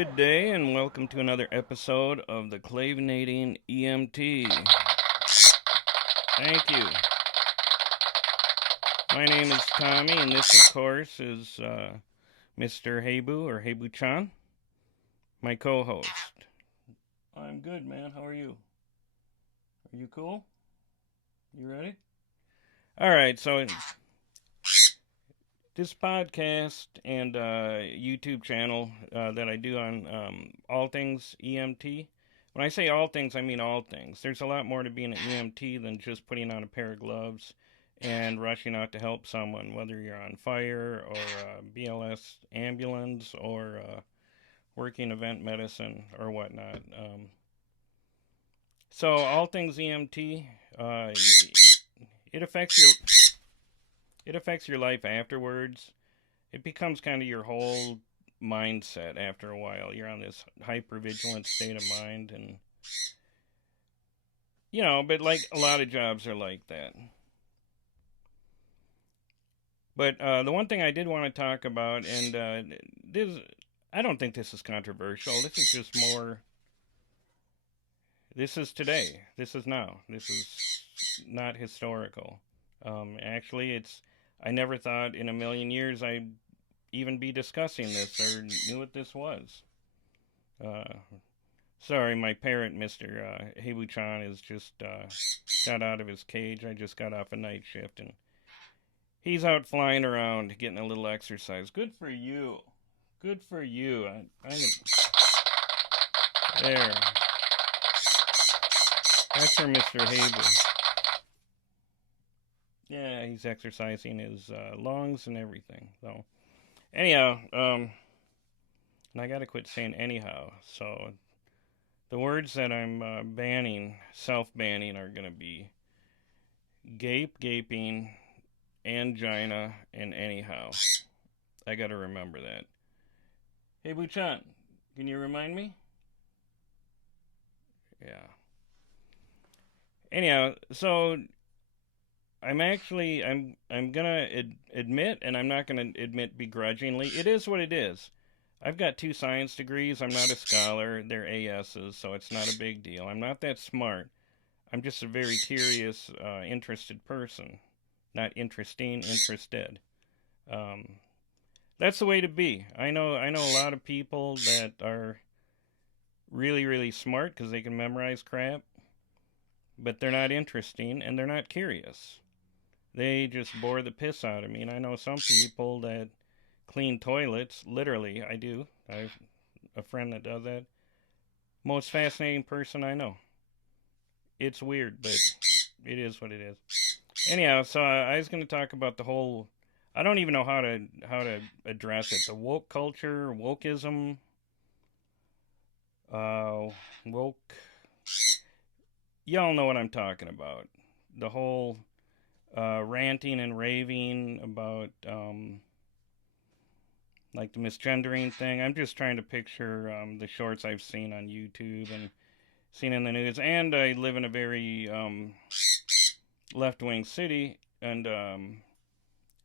Good day, and welcome to another episode of the Clavinating EMT. Thank you. My name is Tommy, and this, of course, is Mr. Heibu or Heibu-chan, my co-host. I'm good, man. How are you? Are you cool? You ready? All right, so this podcast and YouTube channel that I do on all things EMT. When I say all things, I mean all things. There's a lot more to being an EMT than just putting on a pair of gloves and rushing out to help someone, whether you're on fire or BLS ambulance or working event medicine or whatnot. So all things EMT, it affects your life afterwards. It becomes kind of your whole mindset after a while. You're on this hyper-vigilant state of mind, and but like a lot of jobs are like that. But the one thing I did want to talk about, and I don't think this is controversial. This is just more. This is today. This is now. This is not historical. Actually, I never thought in a million years I'd even be discussing this or knew what this was. Sorry, my parrot, Mr. Heibu-chan, is just got out of his cage. I just got off a night shift, and he's out flying around getting a little exercise. Good for you. Good for you. There. That's for Mr. Heibu. Yeah, he's exercising his lungs and everything. So, anyhow, and I gotta quit saying anyhow. So, the words that I'm self-banning, are gonna be gape, gaping, angina, and anyhow. I gotta remember that. Hey, Buchan, can you remind me? Yeah. Anyhow, so I'm gonna admit, and I'm not gonna admit begrudgingly. It is what it is. I've got 2 science degrees. I'm not a scholar. They're ASs, so it's not a big deal. I'm not that smart. I'm just a very curious, interested person. Not interesting, interested. That's the way to be. I know a lot of people that are really, really smart because they can memorize crap, but they're not interesting and they're not curious. They just bore the piss out of me. And I know some people that clean toilets. Literally, I do. I have a friend that does that. Most fascinating person I know. It's weird, but it is what it is. Anyhow, so I was going to talk about the whole. I don't even know how to address it. The woke culture, wokeism, woke. Y'all know what I'm talking about. The whole ranting and raving about like the misgendering thing. I'm just trying to picture the shorts I've seen on YouTube and seen in the news. And I live in a very left-wing city, and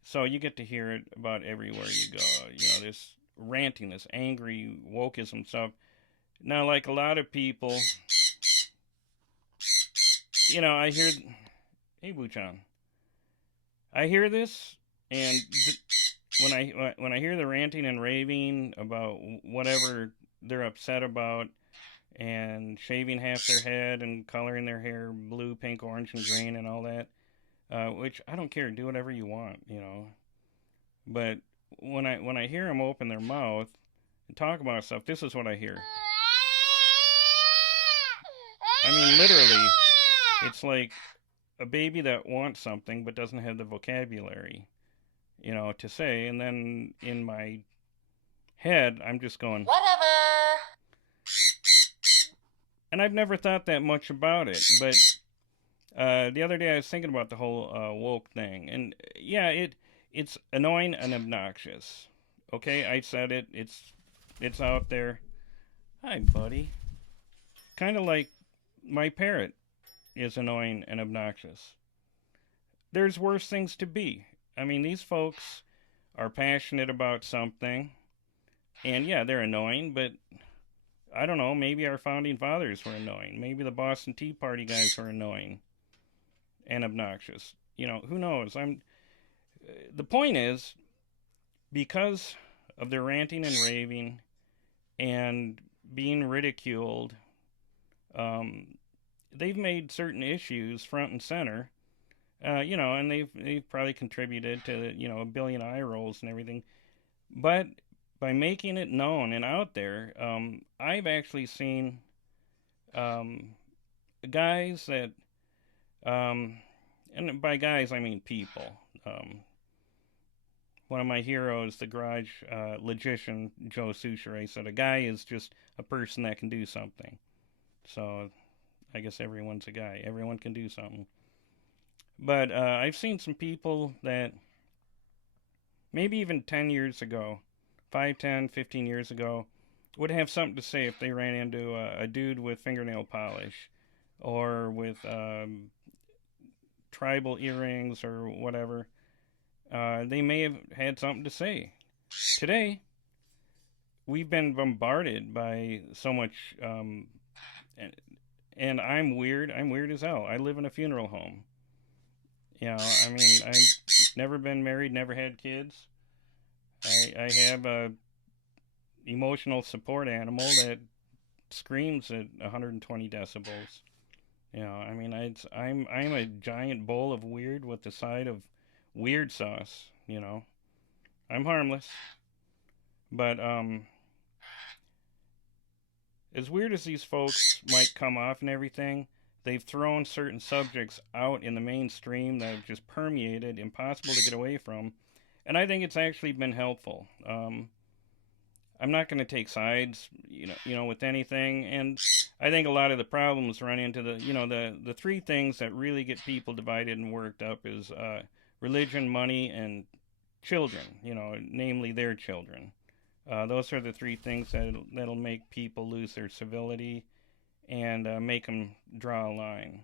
so you get to hear it about everywhere you go. This ranting, this angry wokeism stuff. Now, like a lot of people, I hear, hey, Buchan, I hear this, and when I hear the ranting and raving about whatever they're upset about, and shaving half their head and coloring their hair blue, pink, orange, and green, and all that, which I don't care. Do whatever you want, But when I hear them open their mouth and talk about stuff, this is what I hear. I mean, literally, it's like a baby that wants something but doesn't have the vocabulary, to say. And then in my head, I'm just going, whatever. And I've never thought that much about it. But the other day I was thinking about the whole woke thing. And yeah, it's annoying and obnoxious. Okay, I said it. It's out there. Hi, buddy. Kind of like my parrot is annoying and obnoxious. There's worse things to be. I mean, these folks are passionate about something, and yeah, they're annoying, but I don't know, maybe our founding fathers were annoying. Maybe the Boston Tea Party guys were annoying and obnoxious. Who knows? The point is, because of their ranting and raving and being ridiculed, um, they've made certain issues front and center. And they've probably contributed to a billion eye rolls and everything. But by making it known and out there, I've actually seen um, guys that, um, and by guys I mean people. Um, One of my heroes, the garage logician Joe Souchere, said a guy is just a person that can do something. So I guess everyone's a guy. Everyone can do something. But I've seen some people that maybe even 10 years ago, 5, 10, 15 years ago, would have something to say if they ran into a dude with fingernail polish or with tribal earrings or whatever. They may have had something to say. Today, we've been bombarded by so much, and I'm weird. I'm weird as hell. I live in a funeral home. I mean, I've never been married, never had kids. I have a emotional support animal that screams at 120 decibels. I mean, I'm a giant bowl of weird with the side of weird sauce. I'm harmless, but as weird as these folks might come off and everything, they've thrown certain subjects out in the mainstream that have just permeated, impossible to get away from, and I think it's actually been helpful. I'm not going to take sides, with anything, and I think a lot of the problems run into the three things that really get people divided and worked up is religion, money, and children. Namely their children. Those are the three things that'll make people lose their civility and make them draw a line.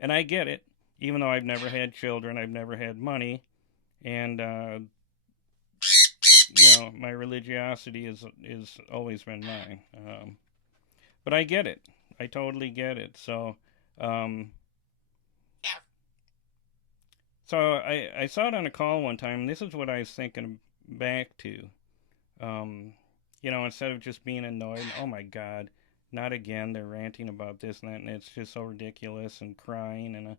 And I get it, even though I've never had children, I've never had money, and my religiosity is always been mine. But I get it. I totally get it. Um, so I saw it on a call one time. And this is what I was thinking back to. Instead of just being annoyed, oh my God, not again. They're ranting about this and that, and it's just so ridiculous and crying.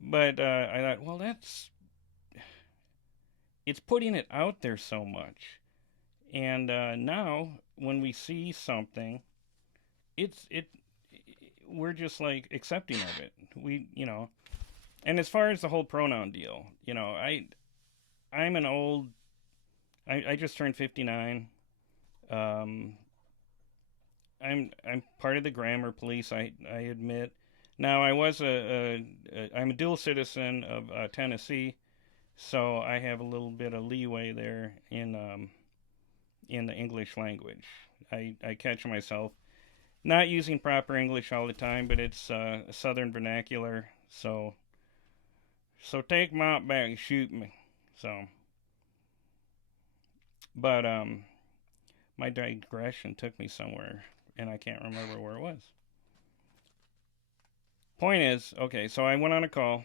But I thought, well, it's putting it out there so much. And now, when we see something, it we're just like accepting of it. And as far as the whole pronoun deal, I'm an old. I just turned 59. Um, I'm part of the grammar police. I admit. Now I'm a dual citizen of Tennessee, so I have a little bit of leeway there in the English language. I catch myself not using proper English all the time, but it's Southern vernacular. So take my out back and shoot me. But my digression took me somewhere, and I can't remember where it was. Point is, okay, so I went on a call.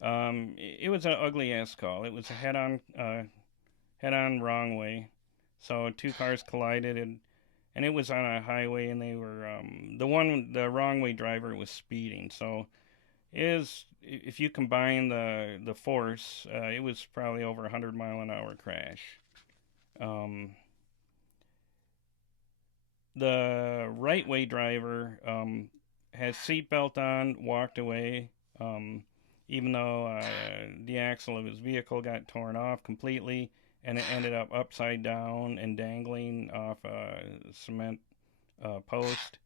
It was an ugly ass call. It was a head on wrong way. So two cars collided, and it was on a highway, and they were the wrong way driver was speeding. So if you combine the force, it was probably over 100-mile-an-hour crash. The right way driver has seatbelt on, walked away, even though the axle of his vehicle got torn off completely, and it ended up upside down and dangling off a cement post.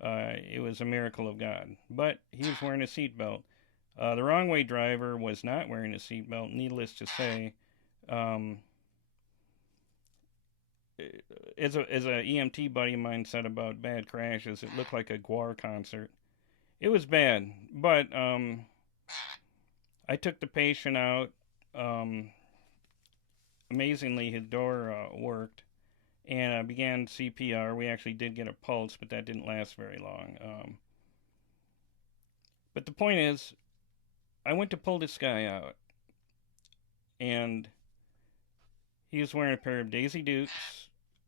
It was a miracle of God. But he was wearing a seatbelt. The wrong way driver was not wearing a seatbelt, needless to say. As a EMT buddy of mine said about bad crashes, it looked like a GWAR concert. It was bad, but I took the patient out. Amazingly, his door worked, and began CPR. We actually did get a pulse, but that didn't last very long. But the point is, I went to pull this guy out, and he was wearing a pair of Daisy Dukes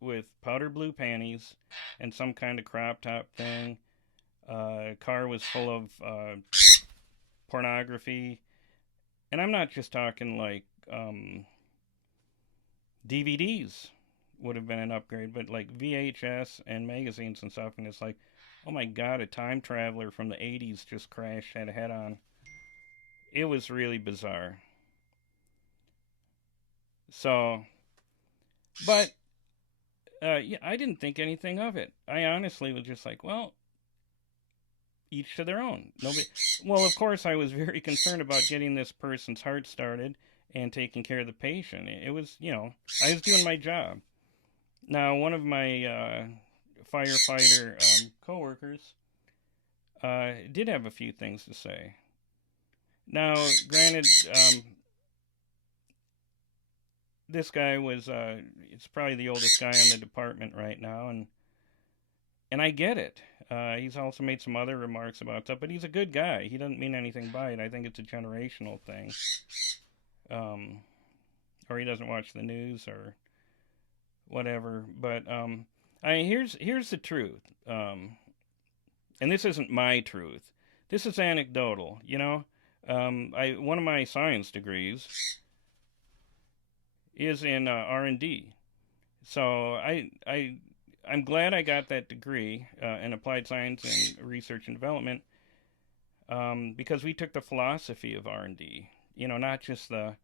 with powder blue panties and some kind of crop top thing. Car was full of pornography, and I'm not just talking like DVDs would have been an upgrade, but like VHS and magazines and stuff. And it's like, oh my god, a time traveler from the 80s just crashed, had a head on. It was really bizarre. So, but yeah, I didn't think anything of it. I honestly was just like, well, each to their own. Nobody. Well, of course, I was very concerned about getting this person's heart started and taking care of the patient. It was, I was doing my job. Now, one of my firefighter coworkers did have a few things to say. Now, granted, this guy was it's probably the oldest guy in the department right now, and I get it. He's also made some other remarks about stuff, but he's a good guy. He doesn't mean anything by it. I think it's a generational thing. Or he doesn't watch the news or whatever. But here's the truth. And this isn't my truth. This is anecdotal. One of my science degrees is in R&D. So I'm glad I got that degree in applied science and research and development because we took the philosophy of R&D. Not just the,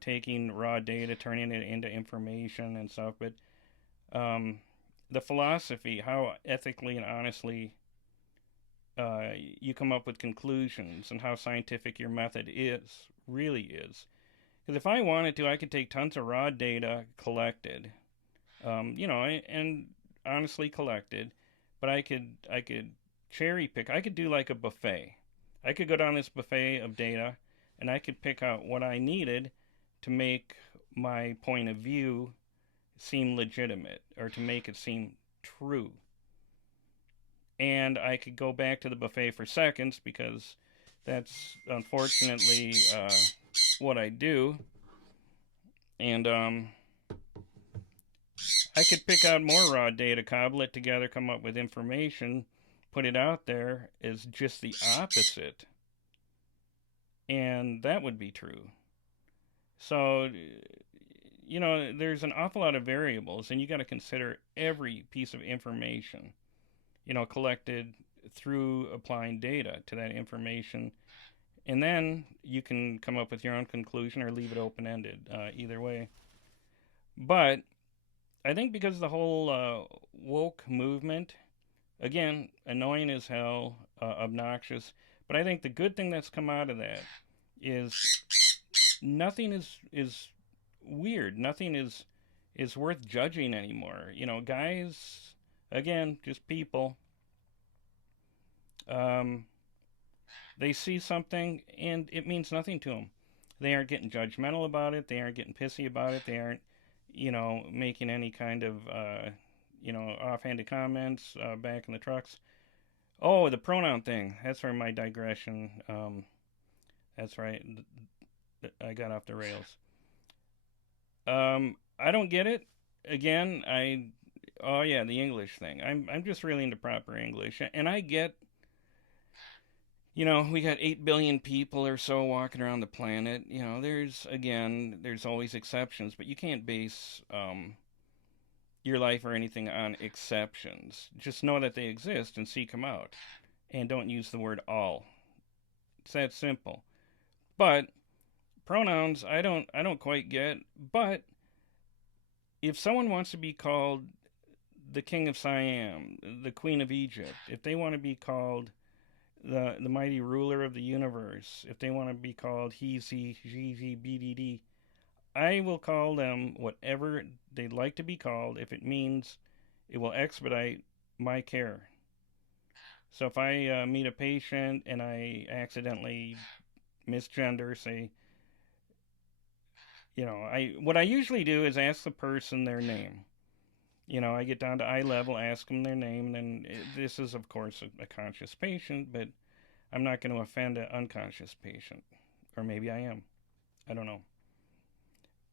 taking raw data, turning it into information and stuff, but the philosophy, how ethically and honestly you come up with conclusions and how scientific your method really is. Because if I wanted to, I could take tons of raw data collected, and honestly collected, but I could cherry pick. I could do like a buffet. I could go down this buffet of data, and I could pick out what I needed to make my point of view seem legitimate or to make it seem true. And I could go back to the buffet for seconds because that's unfortunately what I do. And I could pick out more raw data, cobble it together, come up with information, put it out there as just the opposite. And that would be true. So, there's an awful lot of variables, and you got to consider every piece of information, collected through applying data to that information. And then you can come up with your own conclusion or leave it open-ended, either way. But I think because of the whole woke movement, again, annoying as hell, obnoxious, but I think the good thing that's come out of that is nothing is weird. Nothing is worth judging anymore. Guys, again, just people. They see something and it means nothing to them. They aren't getting judgmental about it. They aren't getting pissy about it. They aren't, making any kind of, offhanded comments back in the trucks. Oh, the pronoun thing. That's where my digression. That's right. I got off the rails. I don't get it. Again, oh yeah, the English thing. I'm just really into proper English, and I get. We got 8 billion people or so walking around the planet. There's always exceptions, but you can't base your life or anything on exceptions. Just know that they exist and seek them out. And don't use the word all. It's that simple. But pronouns, I don't quite get. But if someone wants to be called the King of Siam, the Queen of Egypt, if they want to be called the mighty ruler of the universe, if they want to be called he, she, BDD, I will call them whatever they'd like to be called if it means it will expedite my care. So if I meet a patient and I accidentally misgender, say, what I usually do is ask the person their name. I get down to eye level, ask them their name, and then this is, of course, a conscious patient, but I'm not going to offend an unconscious patient. Or maybe I am. I don't know.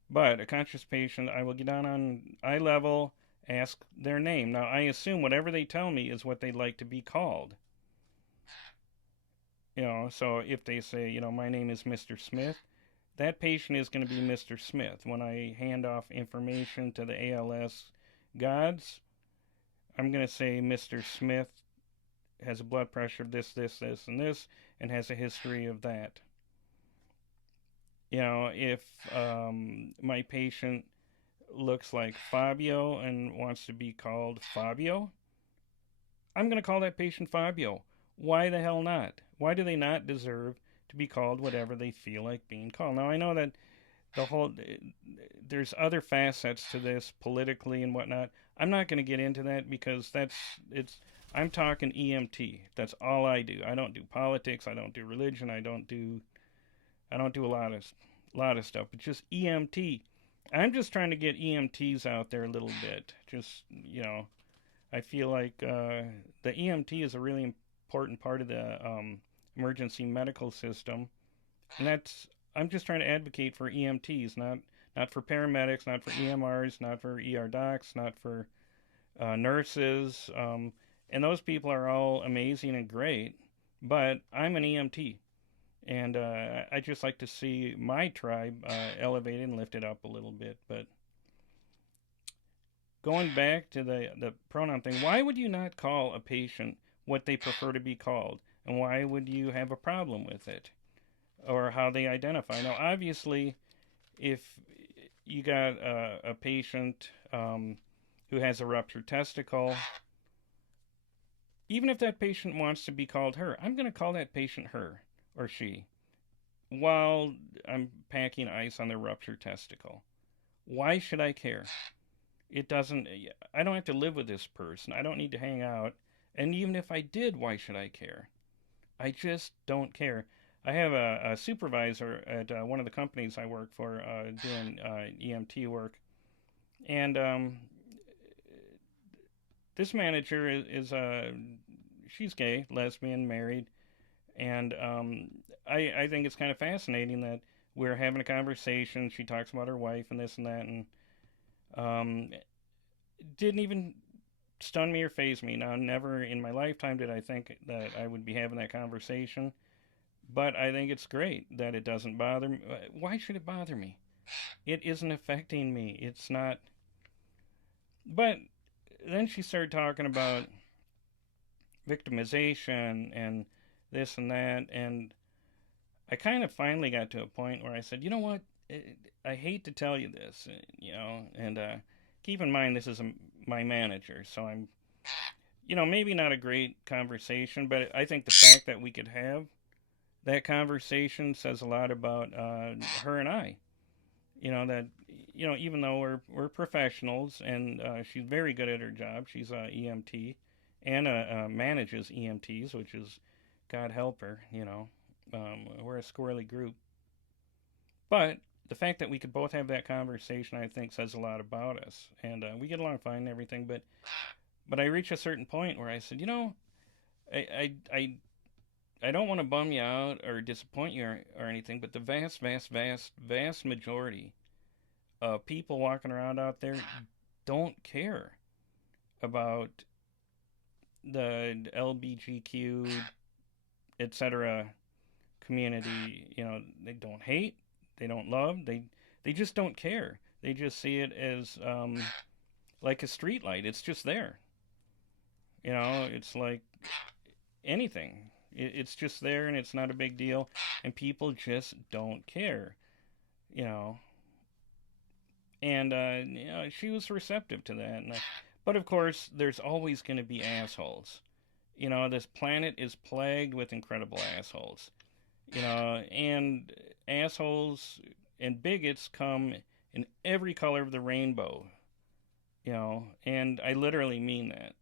But a conscious patient, I will get down on eye level, ask their name. Now, I assume whatever they tell me is what they'd like to be called. So if they say, my name is Mr. Smith, that patient is going to be Mr. Smith. When I hand off information to the ALS gods, I'm going to say Mr. Smith has a blood pressure of this, and this, and has a history of that. If my patient looks like Fabio and wants to be called Fabio, I'm going to call that patient Fabio. Why the hell not? Why do they not deserve to be called whatever they feel like being called? Now, I know that there's other facets to this politically and whatnot. I'm not going to get into that because I'm talking EMT. That's all I do. I don't do politics. I don't do religion. I don't do a lot of stuff. But just EMT. I'm just trying to get EMTs out there a little bit. Just I feel like the EMT is a really important part of the emergency medical system, and I'm just trying to advocate for EMTs, not for paramedics, not for EMRs, not for ER docs, not for nurses, and those people are all amazing and great, but I'm an EMT, and I just like to see my tribe elevated and lifted up a little bit. But going back to the pronoun thing, why would you not call a patient what they prefer to be called, and why would you have a problem with it, or how they identify? Now, obviously, if you got a patient who has a ruptured testicle, even if that patient wants to be called her, I'm going to call that patient her or she while I'm packing ice on their ruptured testicle. Why should I care? It doesn't, I don't have to live with this person. I don't need to hang out. And even if I did, why should I care? I just don't care. I have a supervisor at one of the companies I work for doing EMT work. And this manager she's gay, lesbian, married. And I think it's kind of fascinating that we're having a conversation. She talks about her wife and this and that. And didn't even stun me or faze me. Now, never in my lifetime did I think that I would be having that conversation. But I think it's great that it doesn't bother me. Why should it bother me? It isn't affecting me. It's not. But then she started talking about victimization and this and that. And I kind of finally got to a point where I said, you know what? I hate to tell you this, and keep in mind this is my manager, so I'm, maybe not a great conversation, but I think the fact that we could have that conversation says a lot about her and I. That even though we're professionals, and she's very good at her job, she's a EMT and manages EMTs, which is God help her. We're a squirrely group, but the fact that we could both have that conversation, I think, says a lot about us, and we get along fine and everything. But I reached a certain point where I said, I don't want to bum you out or disappoint you or anything, but the vast, vast, vast, vast majority of people walking around out there don't care about the LBGQ, etc. community. They don't hate, they don't love, they just don't care. They just see it as like a street light. It's just there. It's like anything. It's just there, and it's not a big deal, and people just don't care. You know, and she was receptive to that. But of course, there's always going to be assholes. This planet is plagued with incredible assholes. And assholes and bigots come in every color of the rainbow. And I literally mean that.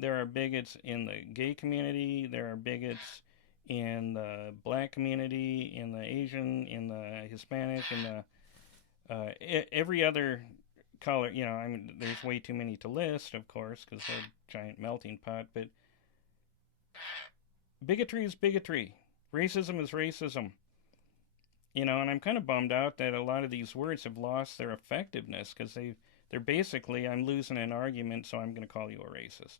There are bigots in the gay community. There are bigots in the black community, in the Asian, in the Hispanic, in the every other color, I mean, there's way too many to list, of course, because they're a giant melting pot, but bigotry is bigotry. Racism is racism. And I'm kind of bummed out that a lot of these words have lost their effectiveness because they're basically, I'm losing an argument, so I'm going to call you a racist.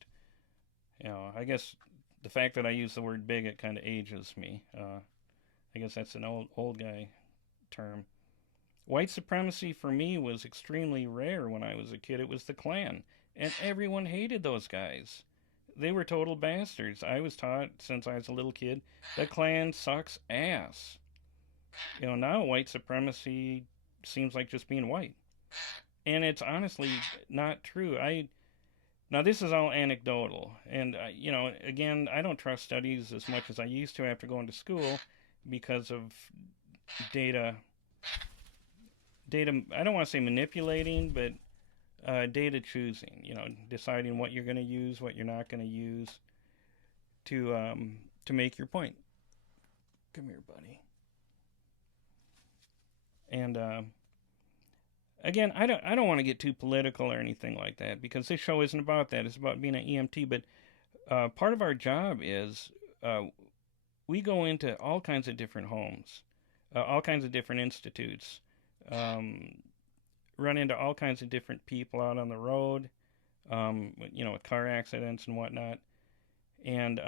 I guess the fact that I use the word bigot kind of ages me. I guess that's an old guy term. White supremacy for me was extremely rare when I was a kid. It was the Klan, and everyone hated those guys. They were total bastards. I was taught since I was a little kid the Klan sucks ass. Now white supremacy seems like just being white, and it's honestly not true. Now this is all anecdotal, and again, I don't trust studies as much as I used to after going to school because of data. I don't want to say manipulating, but data choosing. Deciding what you're going to use, what you're not going to use to make your point. Come here, buddy. And again, I don't want to get too political or anything like that because this show isn't about that. It's about being an EMT. But part of our job is we go into all kinds of different homes, all kinds of different institutes, run into all kinds of different people out on the road, with car accidents and whatnot. And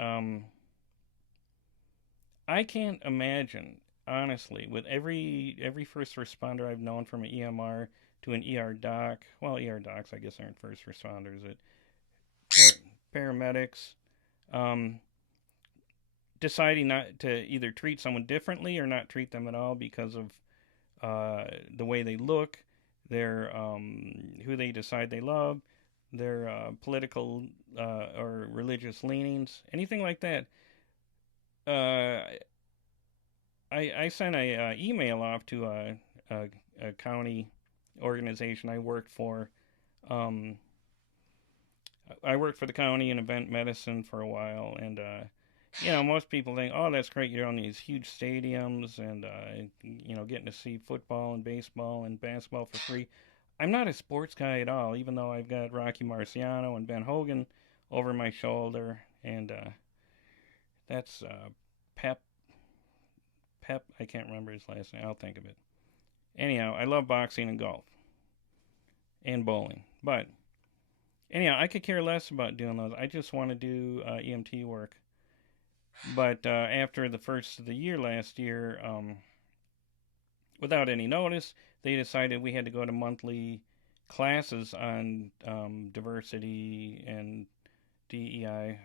I can't imagine, honestly, with every first responder I've known, from an EMR to an ER doc. Well, ER docs, I guess, aren't first responders. Paramedics, deciding not to either treat someone differently or not treat them at all because of the way they look, their who they decide they love, their political or religious leanings, anything like that. I sent a email off to a county organization I worked for. I worked for the county in event medicine for a while, and most people think, oh, that's great, you're on these huge stadiums and getting to see football and baseball and basketball for free. I'm not a sports guy at all, even though I've got Rocky Marciano and Ben Hogan over my shoulder, and that's Pep. I can't remember his last name. I'll think of it. Anyhow, I love boxing and golf and bowling, but anyhow, I could care less about doing those. I just want to do EMT work. But after the first of the year last year, without any notice, they decided we had to go to monthly classes on diversity and DEI,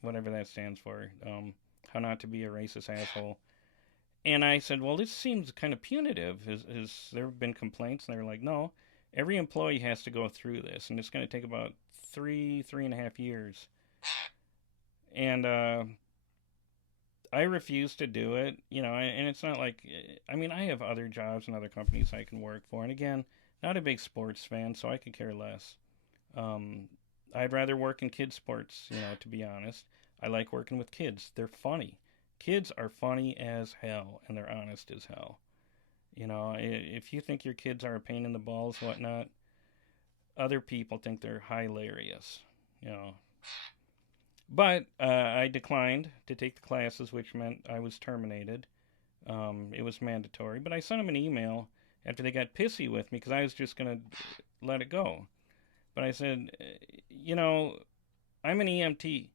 whatever that stands for, how not to be a racist asshole. And I said, well, this seems kind of punitive. Has there been complaints? And they were like, no, every employee has to go through this, and it's going to take about 3.5 years. And I refuse to do it, and it's not like, I mean, I have other jobs and other companies I can work for. And again, not a big sports fan, so I could care less. I'd rather work in kids' sports, to be honest. I like working with kids. They're funny. Kids are funny as hell, and they're honest as hell. If you think your kids are a pain in the balls, whatnot, other people think they're hilarious, But I declined to take the classes, which meant I was terminated. It was mandatory. But I sent them an email after they got pissy with me because I was just going to let it go. But I said, I'm an EMT.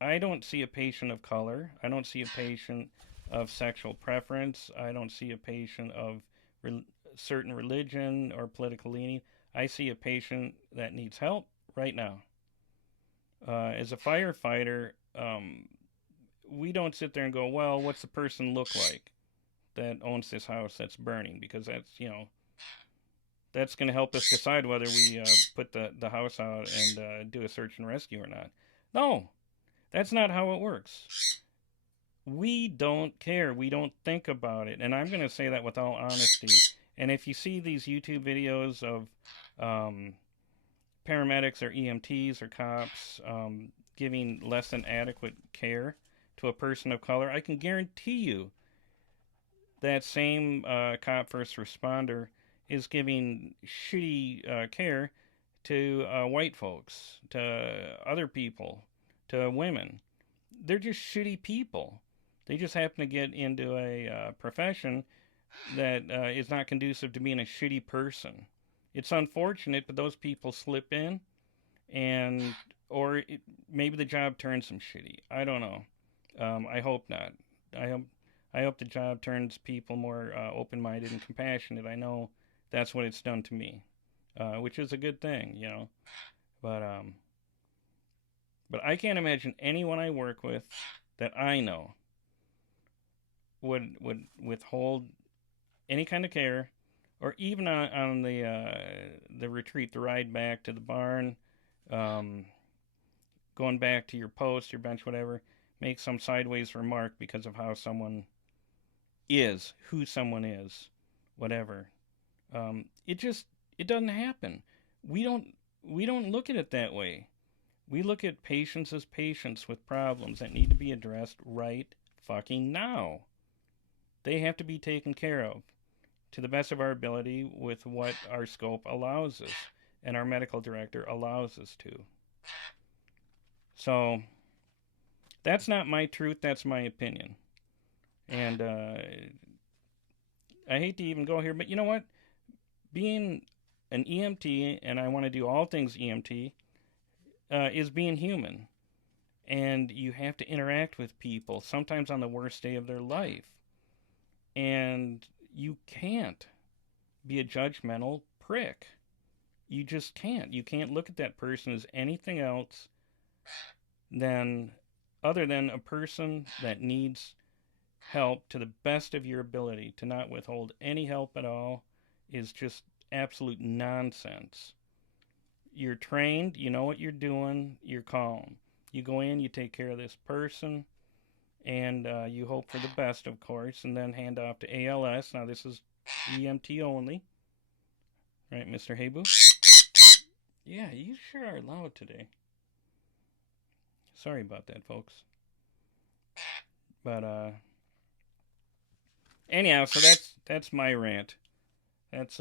I don't see a patient of color. I don't see a patient of sexual preference. I don't see a patient of certain religion or political leaning. I see a patient that needs help right now. As a firefighter, we don't sit there and go, well, what's the person look like that owns this house that's burning? Because that's going to help us decide whether we put the house out and do a search and rescue or not. No, that's not how it works. We don't care. We don't think about it. And I'm going to say that with all honesty. And if you see these YouTube videos of paramedics or EMTs or cops giving less than adequate care to a person of color, I can guarantee you that same cop first responder is giving shitty care to white folks, to other people, to women. They're just shitty people. They just happen to get into a profession that is not conducive to being a shitty person. It's unfortunate, but those people slip in, and or maybe the job turns them shitty. I don't know. I hope not. I hope I hope the job turns people more open-minded and compassionate. I know that's what it's done to me, which is a good thing, you know. But um, but I can't imagine anyone I work with that I know would withhold any kind of care, or even on the retreat, the ride back to the barn, um, going back to your post, your bench, whatever, make some sideways remark because of how someone is, who someone is, whatever. It just it doesn't happen. We don't we don't look at it that way. We look at patients as patients with problems that need to be addressed right fucking now. They have to be taken care of to the best of our ability with what our scope allows us and our medical director allows us to. So that's not my truth, that's my opinion. And I hate to even go here, but you know what? Being an EMT, and I want to do all things EMT, is being human. And you have to interact with people, sometimes on the worst day of their life. And you can't be a judgmental prick. You just can't. You can't look at that person as anything else than other than a person that needs help to the best of your ability. To not withhold any help at all is just absolute nonsense. You're trained, you know what you're doing, you're calm. You go in, you take care of this person, and you hope for the best, of course, and then hand off to ALS. Now, this is EMT only. Right, Mr. Habu? Yeah, you sure are loud today. Sorry about that, folks. But anyhow, so that's my rant. That's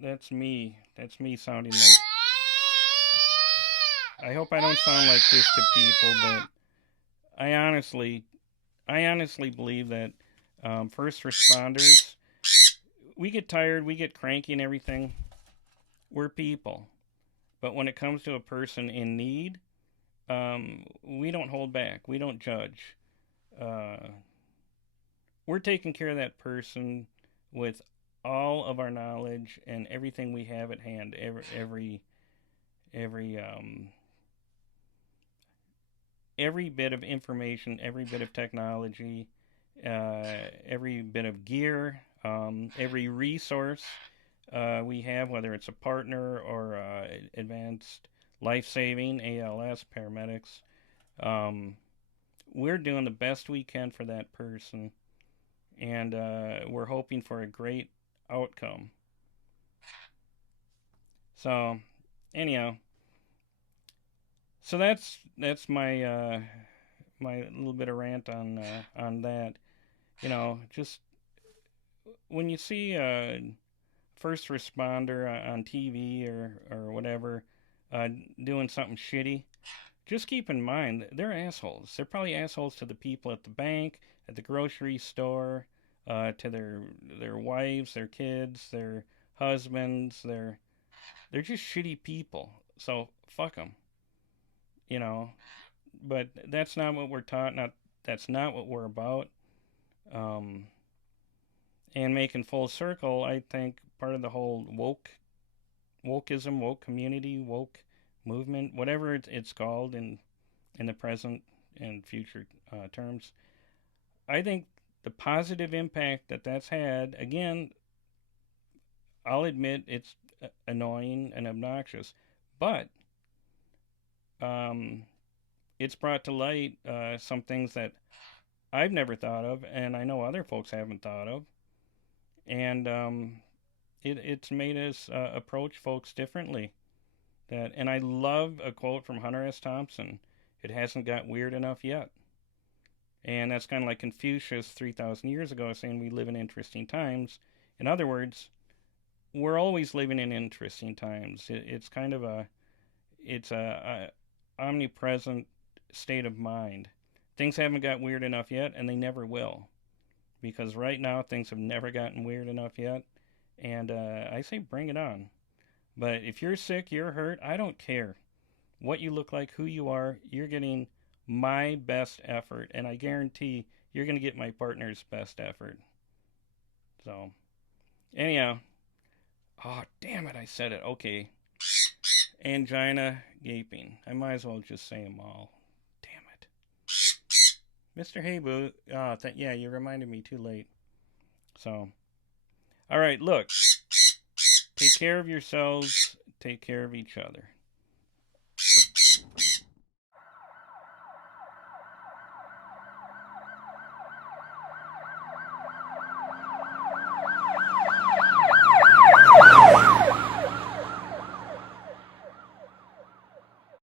that's me. That's me sounding like. I hope I don't sound like this to people, but I honestly believe that first responders, we get tired, we get cranky and everything. We're people, but when it comes to a person in need, we don't hold back. We don't judge. Uh, we're taking care of that person with all of our knowledge and everything we have at hand. Every every bit of information, every bit of technology, every bit of gear, every resource we have, whether it's a partner or advanced life saving, ALS, paramedics. Um, we're doing the best we can for that person, and we're hoping for a great outcome. So, anyhow, so that's my little bit of rant on that. You know, just when you see a first responder on TV or whatever uh, doing something shitty, just keep in mind they're assholes. They're probably assholes to the people at the bank, at the grocery store, to their wives, their kids, their husbands. They're just shitty people. So fuck them, you know. But that's not what we're taught. Not that's not what we're about. Um, and making full circle, I think part of the whole wokeism, woke community, woke movement, whatever it's called in the present and future terms. I think the positive impact that that's had, again, I'll admit it's annoying and obnoxious, but um, it's brought to light some things that I've never thought of, and I know other folks haven't thought of, and it's made us approach folks differently. And I love a quote from Hunter S. Thompson. It hasn't got weird enough yet. And that's kind of like Confucius 3,000 years ago saying we live in interesting times. In other words, we're always living in interesting times. It's kind of a omnipresent state of mind. Things haven't got weird enough yet, and they never will. Because right now, things have never gotten weird enough yet. And I say bring it on. But if you're sick, you're hurt, I don't care what you look like, who you are, you're getting my best effort. And I guarantee you're going to get my partner's best effort. So, anyhow. Oh, damn it, I said it. Okay. Angina, gaping. I might as well just say them all. Damn it. Mr. Haybu, yeah, you reminded me too late. So, all right, look. Take care of yourselves. Take care of each other.